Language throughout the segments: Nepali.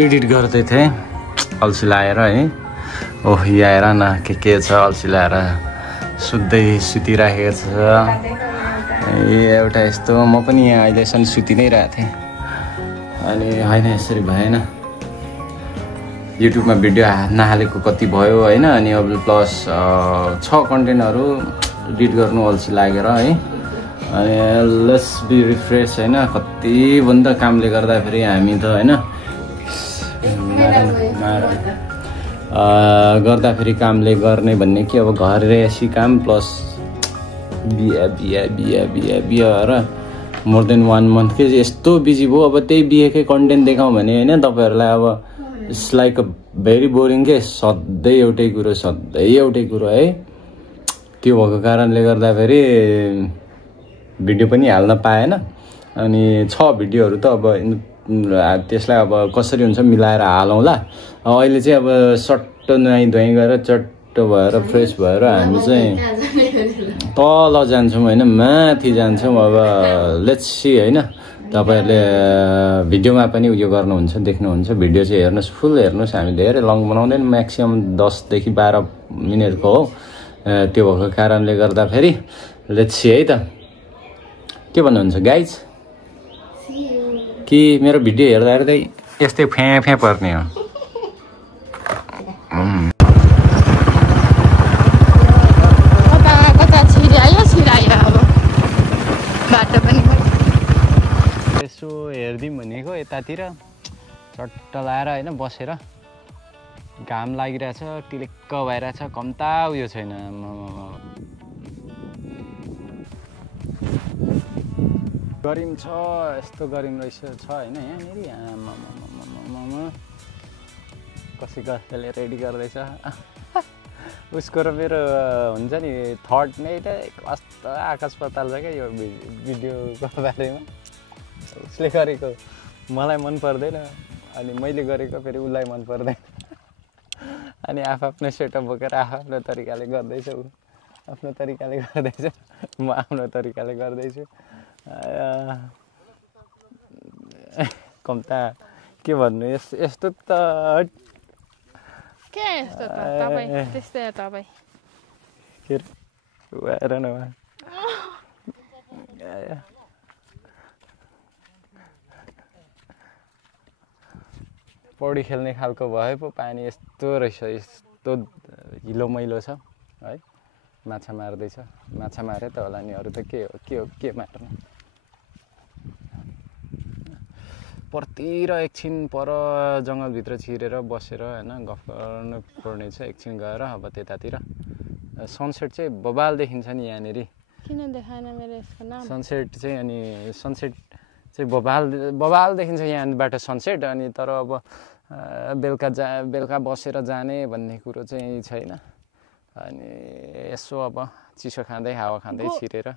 एडिट गर्दै थिएँ अल्छी लाएर है। ओह यहाँ हेर न के छ अल्छी लाएर सुतिराखेको छ। एउटा यस्तो म पनि यहाँ अहिलेसम्म सुति नै रहेको थिएँ अनि होइन यसरी भएन। युट्युबमा भिडियो नहालेको कति भयो होइन। अनि अब प्लस 6 कन्टेन्टहरू एडिट गर्नु अल्छी लागेर है। अनि लेट्स बी रिफ्रेस होइन। कतिभन्दा कामले गर्दाखेरि हामी त होइन गर्दाखेरि कामले गर्ने भन्ने कि अब घर रेसी काम प्लस बिहा र मोर देन 1 मन्थ के यस्तो बिजी भयो। अब त्यही बिहेकै कन्टेन्ट देखाउँ भने होइन तपाईँहरूलाई अब it's like a very boring के। सधैँ एउटै कुरो है। त्यो भएको कारणले गर्दाखेरि भिडियो पनि हाल्न पाएन। अनि 6 भिडियोहरू त अब त्यसलाई अब कसरी हुन्छ मिलाएर हालौँला। अहिले चाहिँ अब सट्ट नुहाइ धुवाइ गरेर चट्ट भएर फ्रेस भएर हामी चाहिँ तल जान्छौँ होइन, माथि जान्छौँ। अब लेट्स सी होइन। तपाईँहरूले भिडियोमा पनि उयो गर्नुहुन्छ देख्नुहुन्छ। भिडियो चाहिँ हेर्नुहोस्, फुल हेर्नुहोस्। हामी धेरै लङ बनाउँदैन, म्याक्सिमम् 10 देखि 12 मिनटको हो। त्यो भएको कारणले गर्दाखेरि लेट्स सी है त के भन्नुहुन्छ गाइज। कि मेरो भिडियो हेर्दा हेर्दै यस्तै फ्याँ पर्ने हो। यसो हेरिदिउँ भनेको यतातिर चट्ट लाएर होइन बसेर घाम लागिरहेछ, टिलिक्क भइरहेछ, कम्ता उयो छैन। गरिम छ, यस्तो गरिम रहेछ होइन यहाँनिर। कसैले रेडी गर्दैछ उसको र मेरो हुन्छ नि थट नै त कस्तो आकाश पाताल छ क्या यो भिडियोको बारेमा। उसले गरेको मलाई मन पर्दैन अनि मैले गरेको फेरि उसलाई मन पर्दैन। अनि आफ्नो सेटअप बोकेर आफ्नो तरिकाले गर्दैछ, ऊ आफ्नो तरिकाले गर्दैछ, म आफ्नो तरिकाले गर्दैछु। कम्ता के भन्नु यस्तो त के यस्तो त तपाईँ त्यस्तै हो तपाईँ। के हेर न पौडी खेल्ने खालको भए पो पानी यस्तो रहेछ, यस्तो हिलो मैलो छ है। माछा मार्दैछ, माछा मारे त होला नि, अरू त के हो के मार्नु। पर्तिर एकछिन पर जङ्गलभित्र छिरेर बसेर होइन गफ गर्नु पर्ने छ। एकछिन गएर अब त्यतातिर सनसेट चाहिँ बबाल देखिन्छ नि यहाँनिर। किन देखाएन मेरो यसको नाम? सनसेट चाहिँ अनि सनसेट चाहिँ बबाल देखिन्छ यहाँबाट सनसेट। अनि तर अब बेलुका बसेर जाने भन्ने कुरो चाहिँ छैन। अनि यसो अब चिसो खाँदै हावा खाँदै छिरेर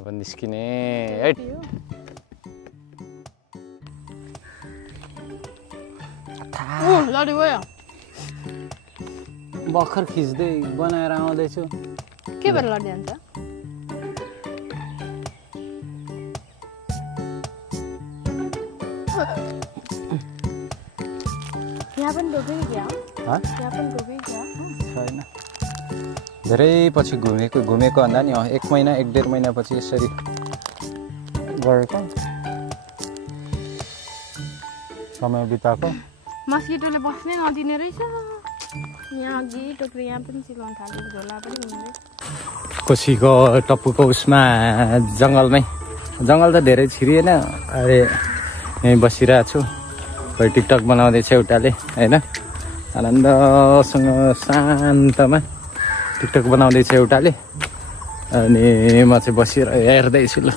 अब निस्किने है। भर्खर खिच्दै बनाएर आउँदैछु। के भएर लड्दै हुन्छ? यहाँ पनि डुब्यो क्या? यहाँ पनि डुब्यो क्या? छैन, धेरै पछि घुमेको भन्दा नि 1 महिना 1.5 महिना पछि यसरी गरेको समय बिताएको। मस्किटोले बस्नै नदिने रहेछ यहाँ। अघि टोक्री यहाँ पनि चिलाउनु थाल्यो, झोला पनि हुँदै। कोसीको टप्पूको उसमा जङ्गल त धेरै छिरिएन। अरे यहीँ बसिरहेको छु, कोही टिकटक बनाउँदैछ एउटाले होइन, आनन्दसँग शान्तमा टिकटक बनाउँदैछ एउटाले। अनि म चाहिँ बसेर हेर्दैछु ल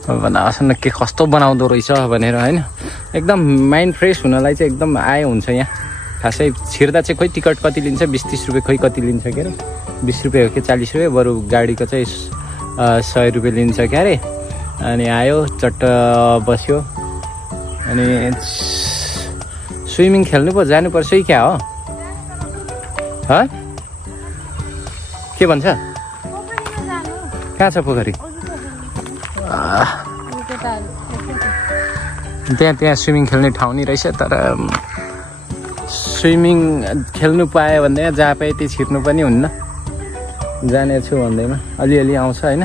बनाओस् न के कस्तो बनाउँदो रहेछ भनेर होइन। एकदम माइन्ड फ्रेस हुनलाई चाहिँ एकदम आए हुन्छ यहाँ। खासै छिर्दा चाहिँ खोइ टिकट कति लिन्छ, 20-30 रुपियाँ खोइ कति लिन्छ के अरे, 20 रुपियाँ हो कि 40 रुपियाँ, बरु गाडीको चाहिँ 100 रुपियाँ लिन्छ क्या अरे। अनि आयो चट्ट बस्यो। अनि स्विमिङ खेल्नु पो जानुपर्छ है क्या हो? के भन्छ? कहाँ छ पोखरी? त्यहाँ स्विमिङ खेल्ने ठाउँ नि रहेछ, तर स्विमिङ खेल्नु पायो भन्दैमा जहाँ पाएँ त्यो छिर्नु पनि हुन्न। जानेछु भन्दैमा अलिअलि आउँछ होइन,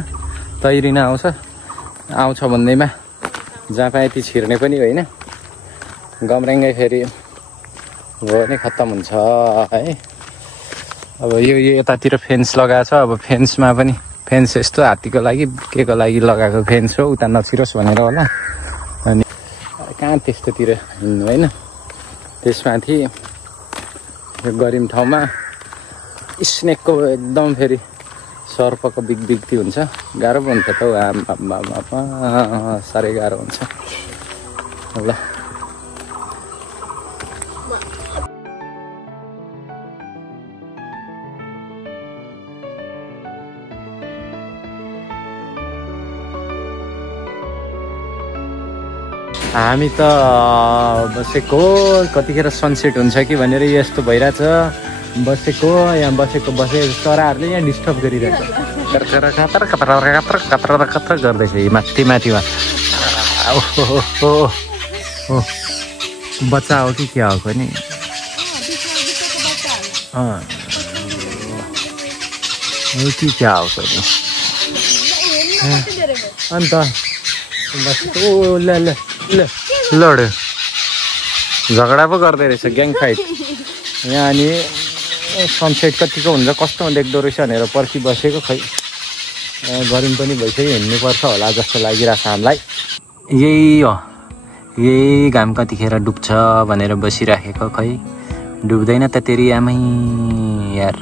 तैरिन आउँछ भन्दैमा जहाँ पाएँ त्यो छिर्ने पनि होइन। गम्रेङ्गै फेरि भयो भने खत्तम हुन्छ है। अब यो यतातिर फेन्स लगाएको छ, अब फेन्समा पनि फेन्स यस्तो हात्तीको लागि के को लागि लगाएको फेन्स हो, उता नछिरोस् भनेर होला। अनि कहाँ त्यस्तोतिर हिँड्नु होइन। त्यसमाथि गरिम ठाउँमा स्नेकको एकदम फेरि सर्पको बिगबिग्ती हुन्छ, गाह्रो पनि हुन्छ त हौ। आमा साह्रै गाह्रो हुन्छ। ल हामी त बसेको कतिखेर सनसेट हुन्छ कि भनेर यस्तो भइरहेछ। बसेको यहाँ चराहरूले यहाँ डिस्टर्ब गरिरहेछ, कत्र गर्दैछ माथिमा। ओहो बच्चा हो कि क्या हो नि? कि क्या हो नि? अन्त बस ओ ल लड्यो, झगडा पो गर्दै रहेछ, ग्याङ फाइट यहाँ। अनि सनसेट कतिको हुन्छ, कस्तो देख्दो रहेछ भनेर पर्खी बसेको, खै गरिम पनि भइसक्यो, हिँड्नुपर्छ होला जस्तो लागिरहेछ हामीलाई। यही हो, यही घाम कतिखेर डुब्छ भनेर बसिराखेको, खै डुब्दैन त तेरी आमै यार।